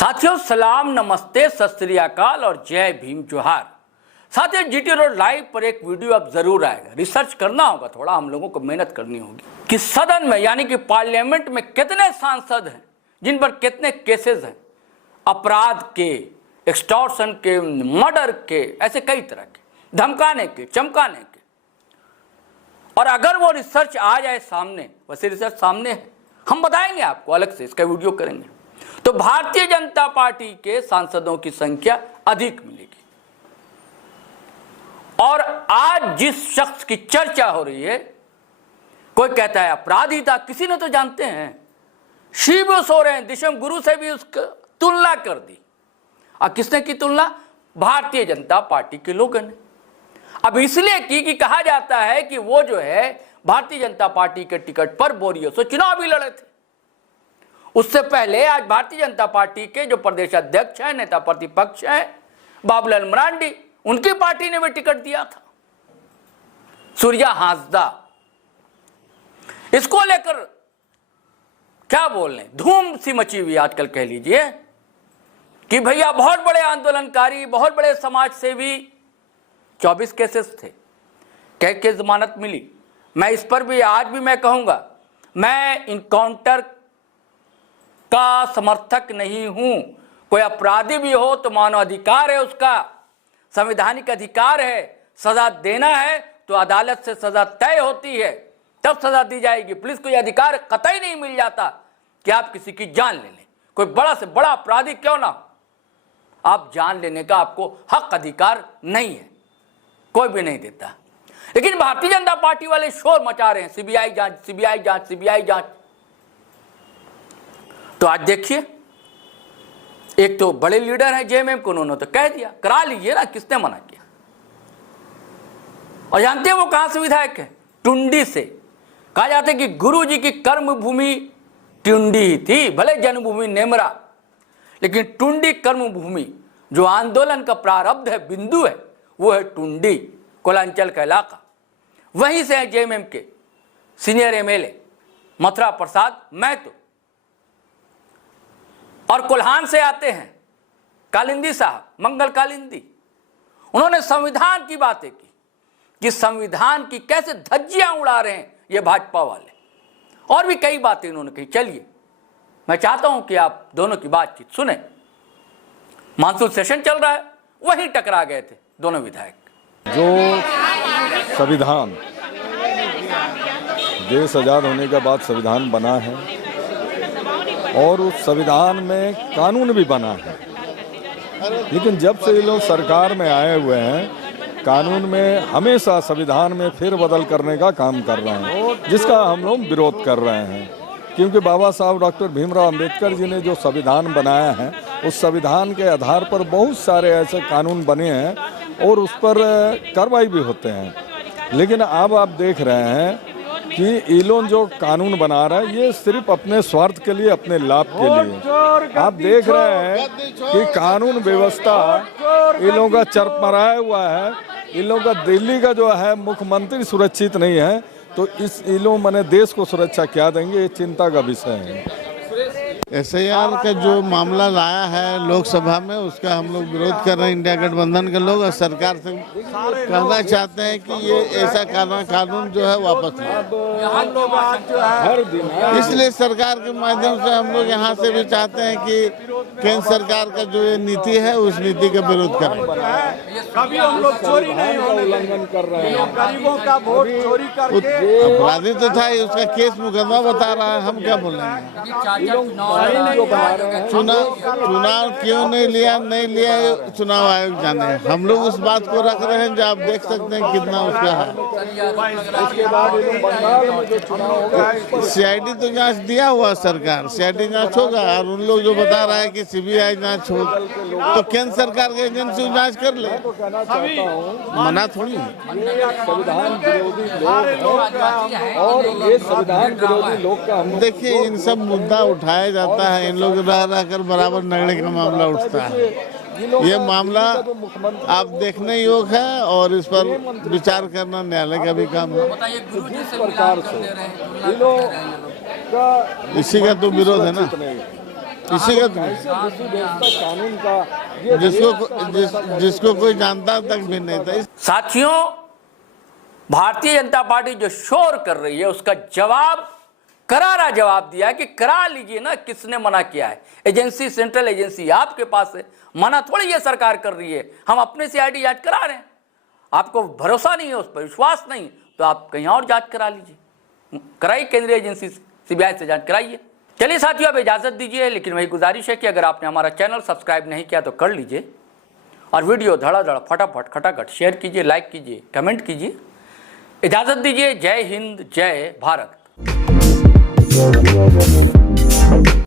साथियों सलाम, नमस्ते, सत श्री अकाल और जय भीम जोहार। साथियों जीटी रोड लाइव पर एक वीडियो अब जरूर आएगा। रिसर्च करना होगा, थोड़ा हम लोगों को मेहनत करनी होगी कि सदन में यानी कि पार्लियामेंट में कितने सांसद हैं जिन पर कितने केसेस हैं, अपराध के, एक्सटॉर्शन के, मर्डर के, ऐसे कई तरह के, धमकाने के, चमकाने के। और अगर वो रिसर्च आ जाए सामने, वैसे रिसर्च सामने है, हम बताएंगे आपको, अलग से इसका वीडियो करेंगे, तो भारतीय जनता पार्टी के सांसदों की संख्या अधिक मिलेगी। और आज जिस शख्स की चर्चा हो रही है, कोई कहता है अपराधी था, किसी ने तो जानते हैं शिव सोरेन दिशम गुरु से भी उसकी तुलना कर दी। और किसने की तुलना? भारतीय जनता पार्टी के लोगों ने। अब इसलिए की कि कहा जाता है कि वो जो है भारतीय जनता पार्टी के टिकट पर बोरियो से चुनाव भी लड़े थे। उससे पहले आज भारतीय जनता पार्टी के जो प्रदेश अध्यक्ष हैं, नेता प्रतिपक्ष हैं, बाबूलाल मरांडी, उनकी पार्टी ने भी टिकट दिया था। सूर्या हांसदा, इसको लेकर क्या बोलने, धूम सी मची हुई आजकल, कह लीजिए कि भैया बहुत बड़े आंदोलनकारी, बहुत बड़े समाज सेवी, 24 केसेस थे, कह के जमानत मिली। मैं इस पर भी आज भी मैं कहूंगा, मैं इनकाउंटर का समर्थक नहीं हूं। कोई अपराधी भी हो तो मानव अधिकार है, उसका संवैधानिक अधिकार है। सजा देना है तो अदालत से सजा तय होती है, तब सजा दी जाएगी। पुलिस को यह अधिकार कतई नहीं मिल जाता कि आप किसी की जान ले लें। कोई बड़ा से बड़ा अपराधी क्यों ना हो, आप जान लेने का आपको हक अधिकार नहीं है, कोई भी नहीं देता। लेकिन भारतीय जनता पार्टी वाले शोर मचा रहे हैं, सीबीआई जांच, सीबीआई जांच, सीबीआई जांच। तो आज देखिए, एक तो बड़े लीडर हैं जेएमएम को, उन्होंने तो कह दिया करा लीजिए ना, किसने मना किया। और जानते हैं वो कहां से विधायक है? टुंडी से। कहा जाता है कि गुरु जी की कर्म भूमि टुंडी ही थी, भले जन्मभूमि नेमरा, लेकिन टुंडी कर्म भूमि, जो आंदोलन का प्रारब्ध है, बिंदु है, वो है टुंडी, कोलांचल का इलाका। वहीं से है जेएमएम के सीनियर एमएलए मथुरा प्रसाद महतो। और कोल्हान से आते हैं कालिंदी साहब, मंगल कालिंदी। उन्होंने संविधान की बातें की कि संविधान की कैसे धज्जियां उड़ा रहे हैं ये भाजपा वाले, और भी कई बातें उन्होंने कही। चलिए, मैं चाहता हूं कि आप दोनों की बातचीत सुने। मानसून सेशन चल रहा है, वहीं टकरा गए थे दोनों विधायक। जो संविधान, देश आजाद होने के बाद संविधान बना है और उस संविधान में कानून भी बना है, लेकिन जब से ये लोग सरकार में आए हुए हैं, कानून में हमेशा संविधान में फेरबदल करने का काम कर रहे हैं, जिसका हम लोग विरोध कर रहे हैं। क्योंकि बाबा साहब डॉक्टर भीमराव अंबेडकर जी ने जो संविधान बनाया है, उस संविधान के आधार पर बहुत सारे ऐसे कानून बने हैं और उस पर कार्रवाई भी होते हैं। लेकिन अब आप देख रहे हैं कि ये लोग जो कानून बना रहा है, ये सिर्फ अपने स्वार्थ के लिए, अपने लाभ के लिए। आप देख रहे हैं कि कानून व्यवस्था इन लोगों का चरमराया हुआ है। इन लोगों का दिल्ली का जो है मुख्यमंत्री सुरक्षित नहीं है, तो इस इन लोग मैंने देश को सुरक्षा क्या देंगे, ये चिंता का विषय है। एसआईआर का जो मामला लाया है लोकसभा में, उसका हम लोग विरोध कर रहे हैं, इंडिया गठबंधन के लोग, और सरकार से कहना चाहते हैं कि ये ऐसा कानून जो है वापस लें। इसलिए सरकार के माध्यम से हम लोग यहाँ से भी चाहते हैं कि केंद्र सरकार का जो ये नीति है, उस नीति का विरोध करें। कभी हम लोग चोरी नहीं उल्लंघन कर रहे हैं, गरीबों का वोट चोरी करके अपराधी तो था, उसका केस मुकदमा बता रहा है, हम क्या बोलेंगे। चुनाव क्यों नहीं लिया चुनाव आयोग जाने। हम लोग उस बात को रख रहे हैं जो आप देख सकते हैं कितना उसका है। सीआईडी तो जांच दिया हुआ सरकार, सीआईडी जांच होगा, और उन लोग जो बता रहा है कि सीबीआई जांच हो, तो केंद्र सरकार की एजेंसी जांच कर ले, मना थोड़ी है। संविधान विरोधी लोग का देखिए, इन सब मुद्दा उठाया जाता है, इन लोग रह कर बराबर नगड़े का मामला उठता है। ये मामला आप देखने योग्य है और इस पर विचार करना न्यायालय का भी काम है। प्रकार से इसी का तो विरोध है ना। इसी का कानून का जिसको कोई जानता तक भी नहीं था। साथियों, भारतीय जनता पार्टी जो शोर कर रही है उसका जवाब, करारा जवाब दिया कि करा लीजिए ना, किसने मना किया है? एजेंसी, सेंट्रल एजेंसी आपके पास है, मना थोड़ी ये सरकार कर रही है। हम अपने सीआईडी जांच करा रहे हैं। आपको भरोसा नहीं है, उस पर विश्वास नहीं, तो आप कहीं और जांच करा लीजिए, कराइए, केंद्रीय एजेंसी सीबीआई से जांच कराइए। चलिए साथियों, अब इजाजत दीजिए, लेकिन वही गुजारिश है कि अगर आपने हमारा चैनल सब्सक्राइब नहीं किया तो कर लीजिए, और वीडियो धड़ाधड़ फटाफट खटाखट शेयर कीजिए, लाइक कीजिए, कमेंट कीजिए। इजाजत दीजिए। जय हिंद, जय भारत।